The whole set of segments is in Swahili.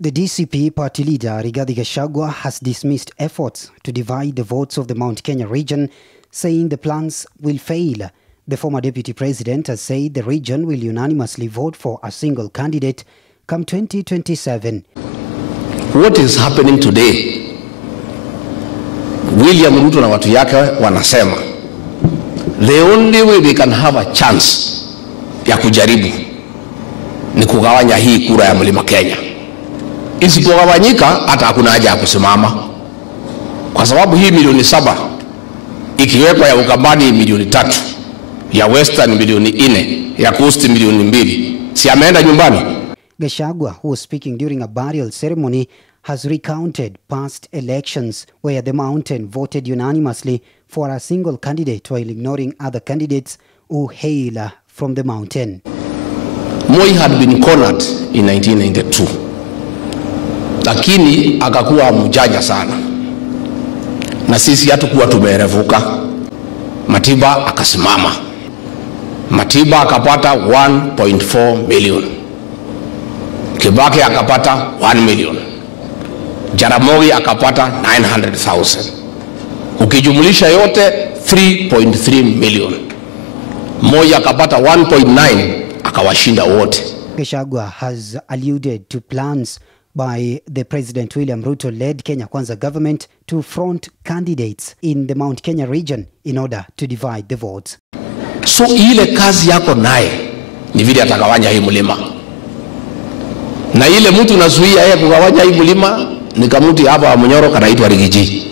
The DCP party leader Rigathi Gachagua has dismissed efforts to divide the votes of the Mount Kenya region, saying the plans will fail. The former deputy president has said the region will unanimously vote for a single candidate come 2027. What is happening today? William Ruto na watu yake wanasema the only way we can have a chance ya kujaribu ni kugawanya hii kura ya Mlima Kenya. Isipogawanyika hata hakuna haja ya kusimama, kwa sababu hii milioni 7 ikiwekwa ya Ukambani milioni 3, ya Western milioni 4, ya Coast milioni 2, si ameenda nyumbani? Gachagua, who was speaking during a burial ceremony, has recounted past elections where the mountain voted unanimously for a single candidate while ignoring other candidates who hail from the mountain. Moi had been cornered in 1992. Lakini akakuwa mjanja sana. Na sisi hatukuwa tumerevuka. Matiba akasimama. Matiba akapata 1.4 million. Kibaki akapata 1 million. Jaramogi akapata 900,000. Ukijumlisha yote 3.3 million. Moi akapata 1.9, akawashinda wote. Gachagua has alluded to plans by the President William Ruto-led Kenya Kwanza government to front candidates in the Mount Kenya region in order to divide the votes. So ile kazi yako naye ni vile atakawanya hii mlima. Na ile mtu nazuia yeye kugawanya hii mlima ni kamuti hapa wa Munyoro kanaitwa Rigiji.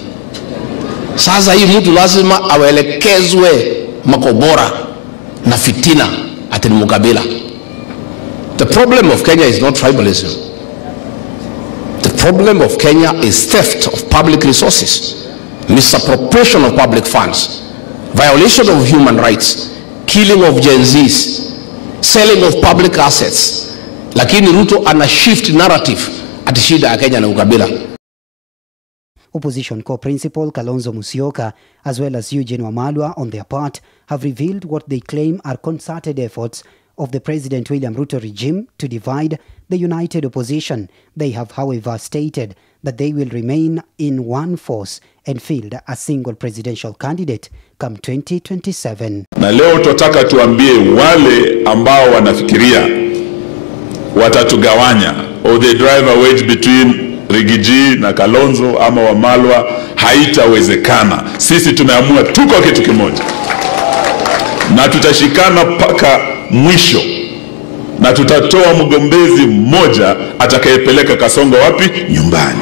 Sasa hii mtu lazima awelekezwe makobora na fitina ati ni mkabila. The problem of Kenya is not tribalism. The problem of Kenya is theft of public resources, misappropriation of public funds, violation of human rights, killing of Gen Zs, selling of public assets. Lakini Ruto ana shift narrative ati shida ya Kenya na ukabila. Opposition co-principal Kalonzo Musyoka as well as Eugene Wamalwa on their part have revealed what they claim are concerted efforts of the President William Ruto regime to divide the united opposition. They have, however, stated that they will remain in one force and field a single presidential candidate come 2027. Na leo tutaka tuambie wale ambao wanafikiria watatugawanya or they drive a wedge between Rigiji na Kalonzo ama Wamalwa, haitawezekana. Sisi tumeamua tuko kitu kimoja. Na tutashikana paka mwisho. Na tutatoa mgombezi mmoja atakayepeleka Kasongo wapi? Nyumbani.